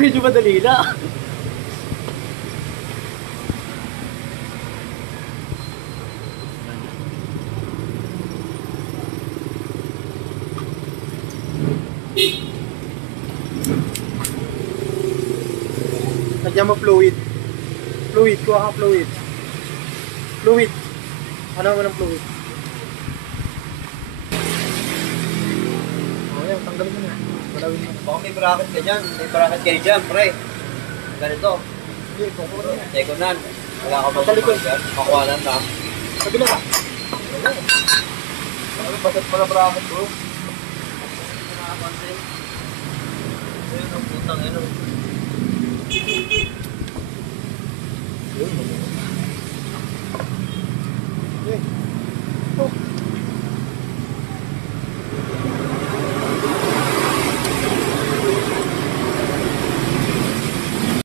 Medyo madali na. Lagyan mo fluid. Fluid, kuha ka fluid. Fluid. Ano mo ng fluid? O yan, tanggalin mo na. Malawin mo. Baka may bracket ka dyan. May bracket kayo dyan, pre. Ganito. Hindi, kukuha na. Tekonan. Wala ka ba Sa likod. dyan? Makuhanan ka. Sabi na ka. Ano, batat pala bracket bro. Ayun ang putang ino.